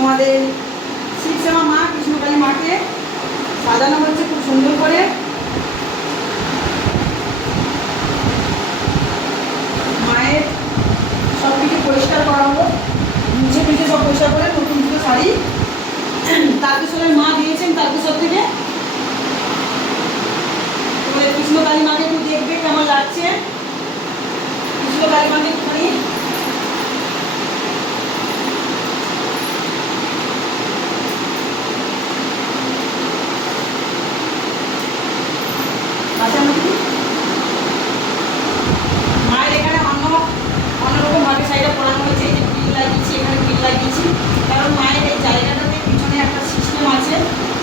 তোমাদের শিবসেবা মা, কৃষ্ণকালী মাকে সাজানো হচ্ছে খুব সুন্দর করে। মায়ের সব কিছু পরিষ্কার করা হলো মুছে টুছে সব পরিষ্কার করে নতুন দুটো শাড়ি। তারকেশ্বরের মা দিয়েছেন তারকেশ্বর থেকে। কৃষ্ণকালী মাকে একটু দেখবে কেমন লাগছে। কৃষ্ণকালী মাকে একটুখানি কাঁচামাটি মায়ের এখানে অন্য অন্যরকম ভাবে শাড়িটা পরানো হয়েছে এই যে পিল লাগিয়েছি এখানে পিল লাগিয়েছি কারণ মায়ের এই জায়গাটাতে পিছনে একটা সিস্টেম আছে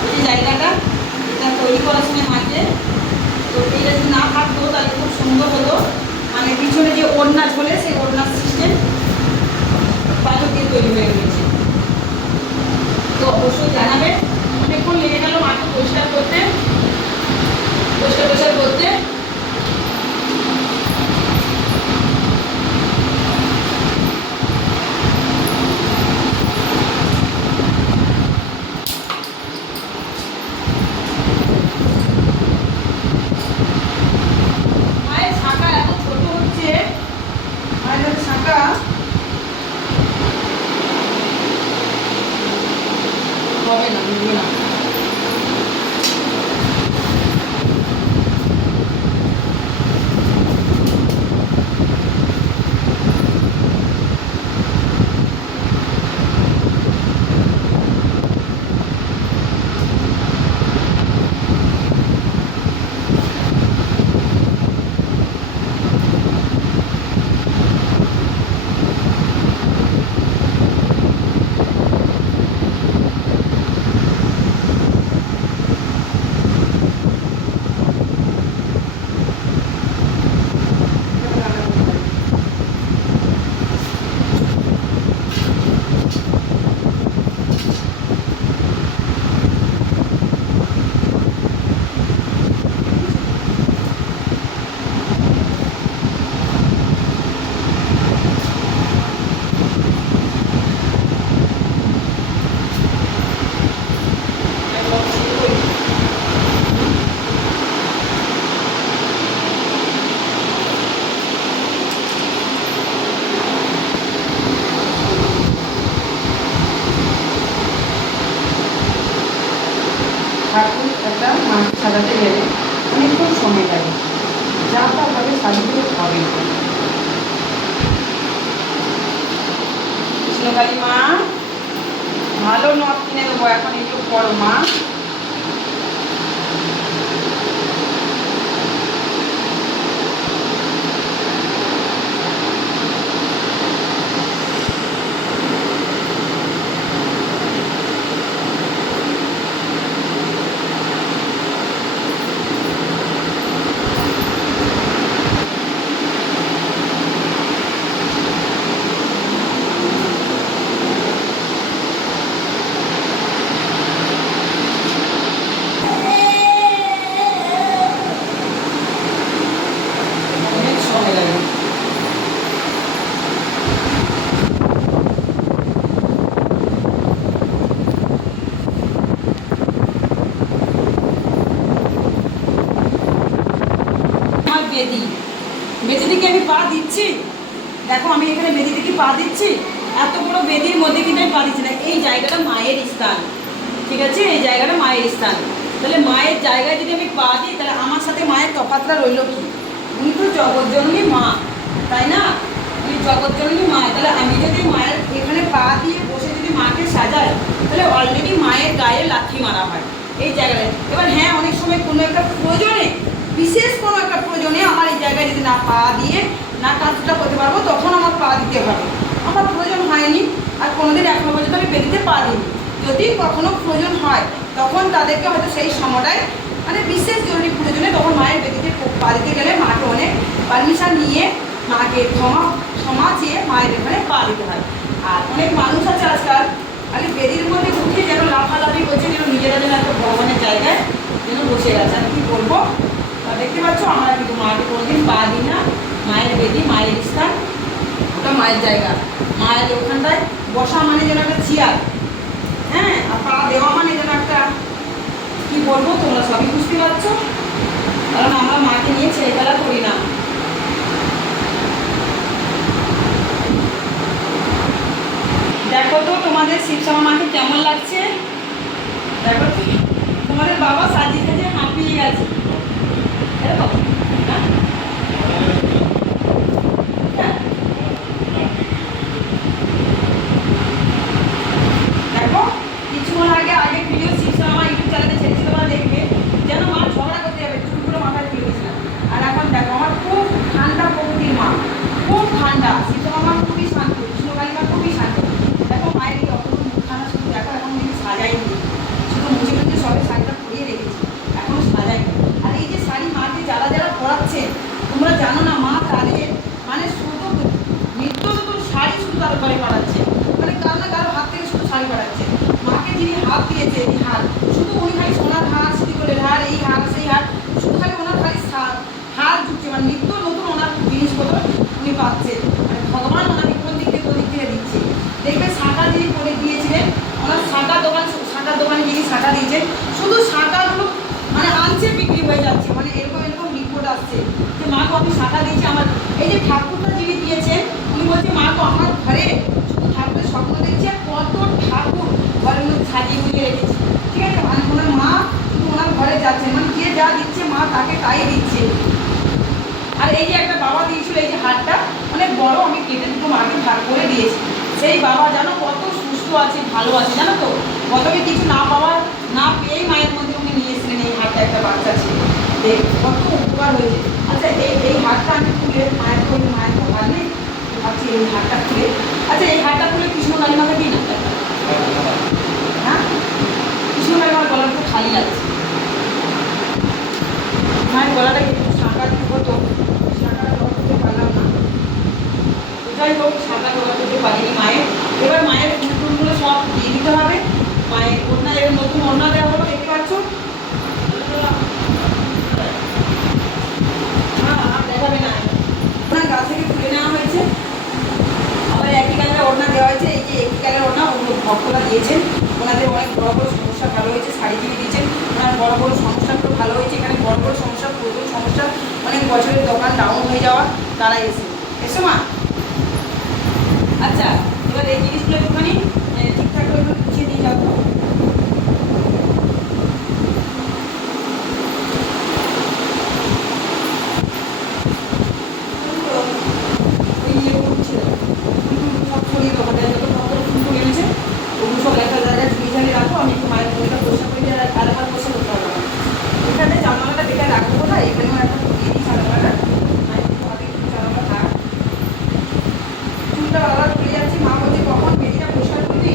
ওই যে জায়গাটা সময় মাকে তো এটা যদি না থাকতো, তাহলে খুব সুন্দর হতো। মানে পিছনে যে ওড়না ঝোলে, সেই ওড়নার সিস্টেম পাথর দিয়ে তৈরি হয়ে গেছে তো অবশ্যই জানাবেন। অনেকক্ষণ লেগে গেল মাঠে পরিষ্কার করতে। পরিষ্কার পরিষ্কার করতে। অনেকক্ষণ যাবে যা যা তাভাবে সাজিয়ে হবে। কৃষ্ণকালী মা, ভালো নথ কিনে দেবো, এখন একটু পর মা অনেক সময় লাগে আমার বেদি বেদি থেকে আমি পা দিচ্ছি? দেখো, আমি এখানে থেকে পা দিচ্ছি। এত বড় বেদির মধ্যে কিন্তু আমি পা দিচ্ছি না। এই জায়গাটা মায়ের স্থান। ঠিক আছে? এই জায়গাটা মায়ের স্থান। তাহলে মায়ের জায়গায় যদি আমি পা দিই, তাহলে আমার সাথে মায়ের তফাতটা রইল কি? উনি তো জগৎজননী মা, তাই না? উনি জগৎজননী মা। তাহলে আমি যদি মায়ের এখানে পা দিয়ে বসে যদি মাকে সাজাই, তাহলে অলরেডি মায়ের গায়ে লাথি মারা হয়। এই জায়গাটায়। এবার হ্যাঁ অনেক সময় কোনো একটা প্রয়োজনে বিশেষ কোনো একটা প্রয়োজনে আমার এই জায়গায় যদি না পা দিয়ে, না কাজটা করতে পারব, তখন আমার পা দিতে হবে। আমার প্রয়োজন হয়নি, আর কোনোদিন এখনও পর্যন্ত আমি বেরিতে পা দিইনি যদি কখনো প্রয়োজন হয়, তখন তাদেরকে হয়তো সেই সময়টায় মানে বিশেষ জরুরি প্রয়োজনে তখন মায়ের বেদিতে পা দিতে গেলে মাকে অনেক পারমিশন নিয়ে মাকে ক্ষমা ক্ষমা চেয়ে মায়ের এখানে পা দিতে হয়। আর অনেক মানুষ আছে আজকাল খালি বেদির মধ্যে উঠে যেন লাফালাফি করছে, যেন নিজেরা যেন একটা ভগবানের জায়গায় যেন বসে গেছে আমি কি বলব? দেখতে পাচ্ছ, আমরা কিন্তু মাকে কোনোদিন পা দিই না। মায়ের বেদি, মায়ের স্থান। ওটা মায়ের জায়গা। মায়ের ওখানটায় বসা মানে যেন একটা চেয়ার। হ্যাঁ আর পা দেওয়া মানে যেন একটা, কি বলব তোমরা সবই বুঝতে পারছ? কারণ আমরা মাকে নিয়ে ছেলে খেলা করি না। দেখো তো তোমাদের শিবশ্যামা মাকে কেমন লাগছে? দেখো তোমাদের বাবা সাজিয়ে সাজিয়ে হাঁপিয়ে গেছে এরকম হ্যাঁ? হ্যাঁ। দেখো কিছুক্ষণ আগে আগে ভিডিও শিখছিলাম আমার ইউটিউব চ্যানেলে ছেড়েছিল তোমরা দেখবে যেন মা ঝগড়া করতে যাবে চুলগুলো মাথায় তুলে দিয়েছিলাম আর এখন দেখো আমার খুব ঠান্ডা প্রকৃতির মা খুব ঠান্ডা শীতল আমার খুবই শান্ত কৃষ্ণকালী মা খুবই শান্ত দেখো মায়ের এই অপরূপ মুখখানা শুধু দেখো এখন আমি সাজাইনি শুধু মুছে মুছে সবে শাড়িটা পরিয়ে রেখেছি এখনও সাজাইনি আর এই যে শাড়ি মাকে যারা যারা পরাচ্ছে তোমরা জানো না মা তাদের মানে শুধু নিত্য নতুন শাড়ি শুধু তার ঘরে পাঠাচ্ছে মানে কারও না কারও হাত থেকে শুধু শাড়ি পাঠাচ্ছে মাকে যিনি হাত দিয়েছে, এই হাত, শুধু উনি খালি সোনার হার সিটিকলের হার, এই হার, সেই হার, শুধু খালি ওনার খালি হার ঢুকছে। মানে নিত্য নতুন ওনার জিনিসপত্র উনি পাচ্ছে মানে ভগবান ওনাকে কোন দিক থেকে, কোন দিক থেকে দিচ্ছে? দেখবে শাঁখা যিনি করে দিয়েছিলেন, ওনার শাঁখা দোকান শাঁখার দোকানে যিনি শাঁখা দিয়েছেন, শুধু শাঁখাগুলো মানে আনছে বিক্রি হয়ে যাচ্ছে মানে এরকম এরকম রিপোর্ট আসছে যে মাকে আমি শাঁখা দিয়েছি আমার এই যে ঠাকুরটা যিনি দিয়েছেন, উনি বলছে মাকে আমার ঘরে শুধু ঠাকুরের স্বপ্ন দেখছে কত ঠাকুর ঘরের মধ্যে সাজিয়ে গুজিয়ে রেখেছে। ঠিক আছে? মানে ওনার মা শুধু ওনার ঘরে যাচ্ছে। মানে যে যা দিচ্ছে, মা তাকে তাই দিচ্ছে। আর এই যে একটা বাবা দিয়েছিল, এই যে হাটটা অনেক বড়, আমি কেটে দুটো মাকে ভাগ করে দিয়েছি। সেই বাবা জানো কত সুস্থ আছে, ভালো আছে, জানো তো? কতকে কিছু না পাওয়ার না পেয়েই মায়ের মধ্যে উনি নিয়ে এসেছিলেন এই হাটটা একটা বাচ্চা ছিল। কত উপকার হয়েছে আচ্ছা এই এই হাটটা আমি খুলে মায়ের তো ওই মায়ের তো হার নেই ভাবছি এই হাটটা খুলে। আচ্ছা এই হাটটা খুলে কৃষ্ণ কালী মাকে দিই না হ্যাঁ? কৃষ্ণ কালী মার গলাটা খুব খালি লাগছে। মায়ের গলাটা একটু দিতে হতো? শাঁখাটা জোগাড় করতে পারলাম না। যাই হোক শাঁখা জোগাড় করতে পারিনি মায়ের। এবার মায়ের ফুল টুলগুলো সব দিয়ে দিতে হবে। মায়ের ওড়না এবার নতুন ওড়না দেওয়া হলো দেখতে পাচ্ছ হ্যাঁ আর দেখাবে না ওনার গা থেকে তুলে নেওয়া হয়েছে আবার একই কালারের ওড়না দেওয়া হয়েছে এই যে একই কালারের ওড়না ওগুলো ভক্তরা দিয়েছেন। ওনাদের অনেক বড় বড় সমস্যা ভালো হয়েছে, শাড়ি কিনে দিয়েছেন। ওনার বড় বড় সমস্যাগুলো ভালো হয়েছে, এখানে বড় বড় সমস্যা, প্রচুর সমস্যা। অনেক বছরের দোকান ডাউন হয়ে যাওয়া, তারা এসে। এসো মা। আচ্ছা এবার এই জিনিসগুলো একটুখানি ঠিকঠাক করে গুছিয়ে দিয়ে যাও তো। ওই ইয়েগুলো গুছিয়ে দাও। ফুলগুলো সব ছড়িয়ে দাও মানে যত ভক্তরা ফুল তুলে এনেছে ওগুলো সব একটা জায়গায় ঝুড়ি ঝাড়ি রাখো আমি একটু মায়ের মন্দিরটা পরিষ্কার করে দিয়ে আর আরেকবার পরিষ্কার করতে হবে আমার। এখানে জানলাটা বেটে রাখব না এখানেও একটা দিয়ে দিই জানলাটা মায়ের একটু হাতে একটু জানলাটা থাক চুলটা বারবার খুলে যাচ্ছি মা বলছে কখন বেদিটা পরিষ্কার করবি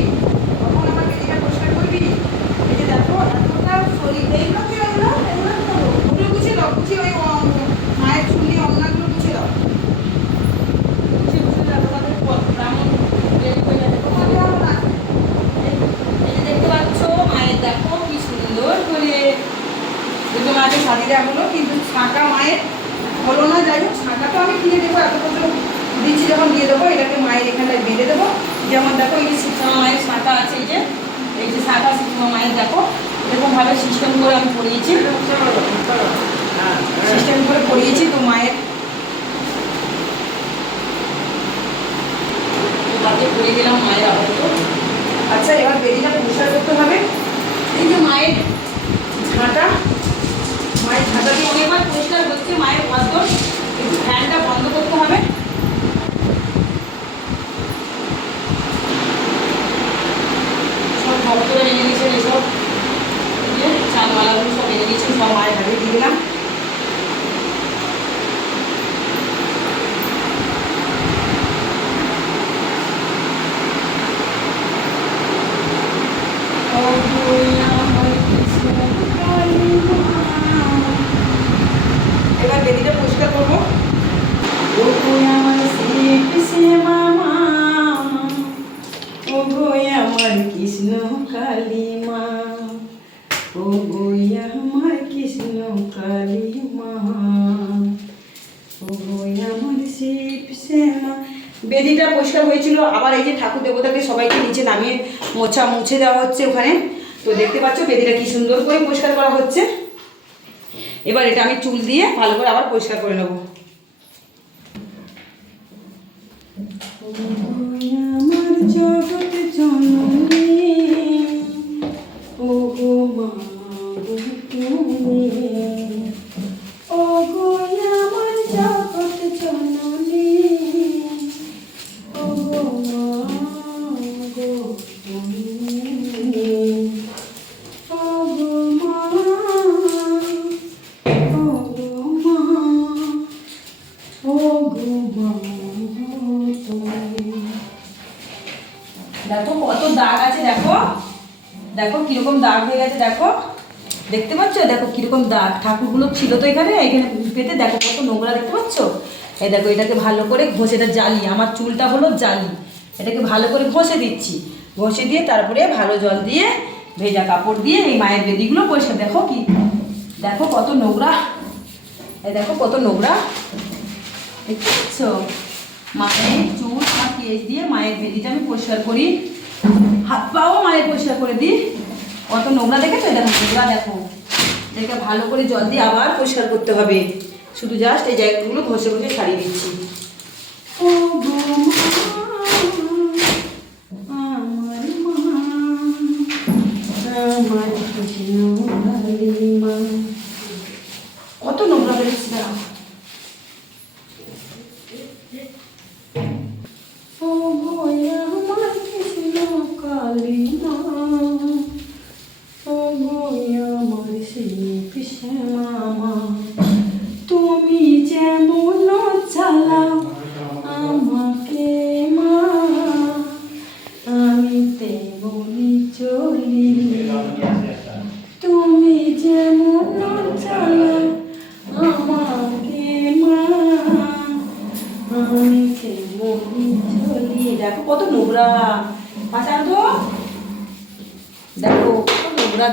কখন আমার বেদিটা পরিষ্কার করবি এই যে দেখো এতটা শরীর এইগুলো কি এগুলো এগুলো কি করব? ওগুলো গুছিয়ে দাও গুছিয়ে ওই অ- মায়ের চুলি অন্যাগুলো গুছিয়ে দাও গুছিয়ে গুছিয়ে দাও তোমাদের পথ ব্রাহ্মণ ready হয়ে যাবে। তোমাদের আর না। এই এই যে দেখতে পাচ্ছ মায়ের দেখো কি সুন্দর করে দুটো মাকে শাড়ি দেওয়া হলো কিন্তু শাঁখা মায়ের হলো না যাই হোক শাঁখা তো আমি কিনে দেবো এত বছর দিচ্ছি যখন দিয়ে দেবো এটাকে মায়ের এখানটায় বেঁধে দেবো যেমন দেখো এই যে শিবসমা মায়ের শাঁখা আছে এই যে এই যে শাঁখা শিবসমা মায়ের দেখো এরকমভাবে সিস্টেম করে আমি পরিয়েছি সিস্টেম পরিয়েছি তো মায়ের দিলাম মায়ের আচ্ছা এবার বেদিটা পরিষ্কার করতে হবে। এই যে মায়ের ঝাঁটা মায়ের ঝাঁটা দিয়ে অনেকবার পরিষ্কার হচ্ছে মায়ের একটু ফ্যানটা বন্ধ করতে হবে। সব ভক্তরা এনে দিয়েছেন এসব। চালমালাগুলো সব এনে দিয়েছেন সব মায়ের হাতে দিয়ে দিলাম। বেদিটা পরিষ্কার হয়েছিল, আবার এই যে ঠাকুর দেবতাকে সবাইকে নিচে নামিয়ে মোছা মুছে দেওয়া হচ্ছে ওখানে। তো দেখতে পাচ্ছ বেদিটা কি সুন্দর করে পরিষ্কার করা হচ্ছে। এবার এটা আমি চুল দিয়ে ভালো করে আবার পরিষ্কার করে নেব। আমার জগৎ জননী ও কীরকম দাগ হয়ে গেছে, দেখো। দেখতে পাচ্ছ? দেখো কীরকম দাগ। ঠাকুরগুলো ছিল তো এখানে এখানে পেতে। দেখো কত নোংরা দেখতে পাচ্ছ? এই দেখো, এটাকে ভালো করে ঘষে, এটা জালি। আমার চুলটা হলো জালি। এটাকে ভালো করে ঘষে দিচ্ছি। ঘষে দিয়ে তারপরে ভালো জল দিয়ে ভেজা কাপড় দিয়ে এই মায়ের বেদিগুলো পরিষ্কার। দেখো কি, দেখো কত নোংরা। এই দেখো কত নোংরা। দেখতে পাচ্ছ? মায়ের চুল আর কেশ দিয়ে মায়ের বেদিটা আমি পরিষ্কার করি। হাত পাও মায়ের পরিষ্কার করে দিই। কত নোংরা দেখেছ? দেখো নোংরা দেখো। এটাকে ভালো করে জল দিয়ে আবার পরিষ্কার করতে হবে। শুধু জাস্ট এই জায়গাগুলো ঘষে ঘষে ছাড়িয়ে দিচ্ছি।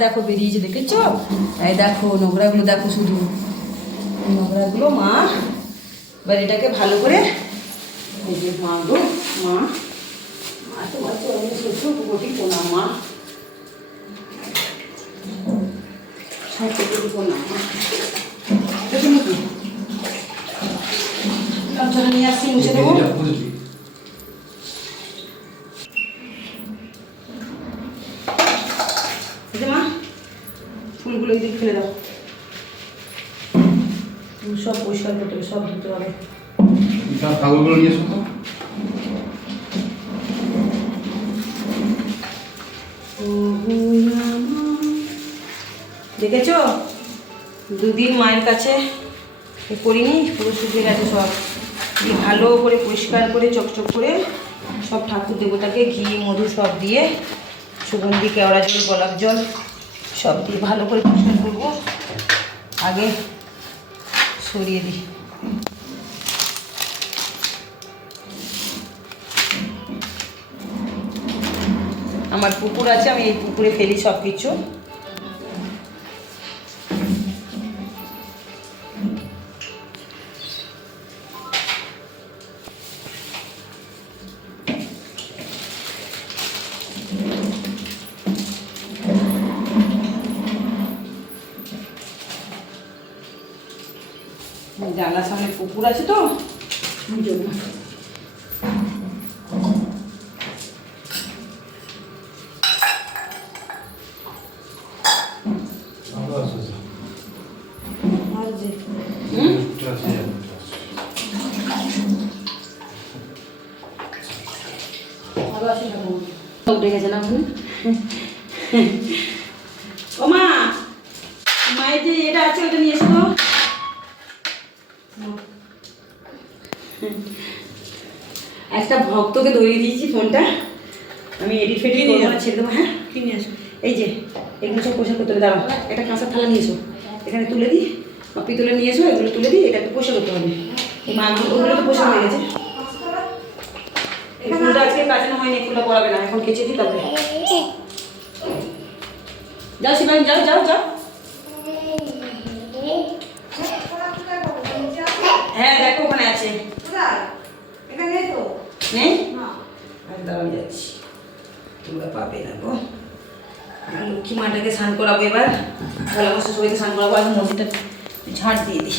দেখো বেরিয়েছে, দেখেছ? এই দেখো নোংরাগুলো, দেখো শুধু। নোংরাগুলো মা, এবার এটাকে ভালো করে এই যে মা গো মা। মা। তোমার চরণে কোটি মা নিয়ে আসছি মুছে দেবো এই যে মা ফুলগুলো এদিকে ফেলে দাও। সব পরিষ্কার করতে হবে সব ধুতে হবে। কাগজগুলো নিয়ে এসো দেখেছ? দুদিন মায়ের কাছে করিনি পুরো শুকিয়ে গেছে সব। দিয়ে ভালো করে পরিষ্কার করে চকচক করে সব ঠাকুর দেবতাকে ঘি মধু সব দিয়ে সুগন্ধি কেওড়া জল গোলাপ জল সব দিয়ে ভালো করে পরিষ্কার করব। আগে সরিয়ে দিই। আমার পুকুর আছে, আমি এই পুকুরে ফেলি সব কিছু আছে। ভালো আছি না বউ উঠে গেছে না ওখানে ও মা মায়ের যে এটা আছে ওটা নিয়ে এসো তো একটা ভক্তকে ধরিয়ে দিয়েছি ফোনটা। আমি এডিট ফেডিট করব না ছেড়ে দেবো হ্যাঁ? কি নিয়ে আসো। এই যে এগুলো সব পোশাক করতে হবে দাঁড়াও। একটা কাঁসার থালা নিয়ে এসো। এখানে তুলে দিই বা পিতলে নিয়ে এসো এগুলো তুলে দিই এটা একটু পোষা করতে হবে। এই মাগুলো ওগুলো তো পোষা হয়ে গেছে। ফুলটা আজকে কাটানো হয়নি ফুলটা পড়াবে না এখন কেচে দিই তারপরে। যাও শিবানী যাও যাও যাও। হ্যাঁ দেখো ওখানে আছে। নেই একদম আমি যাচ্ছি। তোমরা লক্ষ্মী মাটাকে স্নান করাবো এবার। ভোলা মশা স্নান করাবো। আমি ঝাড় দিয়ে দিই।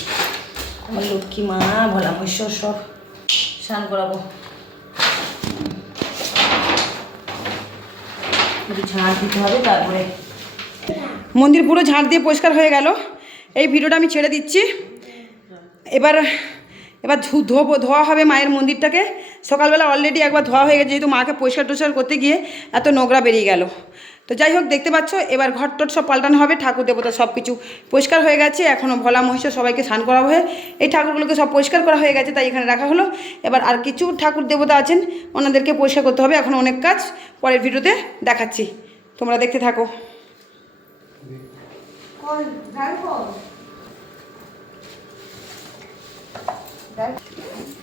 আমার লক্ষ্মী মা ভোলা মৈশ্বর সব স্নান করাবো। ঝাড় দিতে হবে তারপরে মন্দির পুরো ঝাড় দিয়ে পরিষ্কার হয়ে গেল। এই ভিডিওটা আমি ছেড়ে দিচ্ছি। এবার এবার ধোবো ধোয়া হবে মায়ের মন্দিরটাকে। সকালবেলা অলরেডি একবার ধোয়া হয়ে গেছে, যেহেতু মাকে পরিষ্কার টরিষ্কার করতে গিয়ে এত নোংরা বেরিয়ে গেল। তো যাই হোক, দেখতে পাচ্ছ, এবার ঘর টট সব পাল্টানো হবে, ঠাকুর দেবতা সব কিছু পরিষ্কার হয়ে গেছে। এখনও ভোলা মহিষ সবাইকে স্নান করা হয়ে এই ঠাকুরগুলোকে সব পরিষ্কার করা হয়ে গেছে, তাই এখানে রাখা হলো। এবার আর কিছু ঠাকুর দেবতা আছেন, ওনাদেরকে পরিষ্কার করতে হবে। এখন অনেক কাজ, পরের ভিডিওতে দেখাচ্ছি। তোমরা দেখতে থাকো। নমস্কার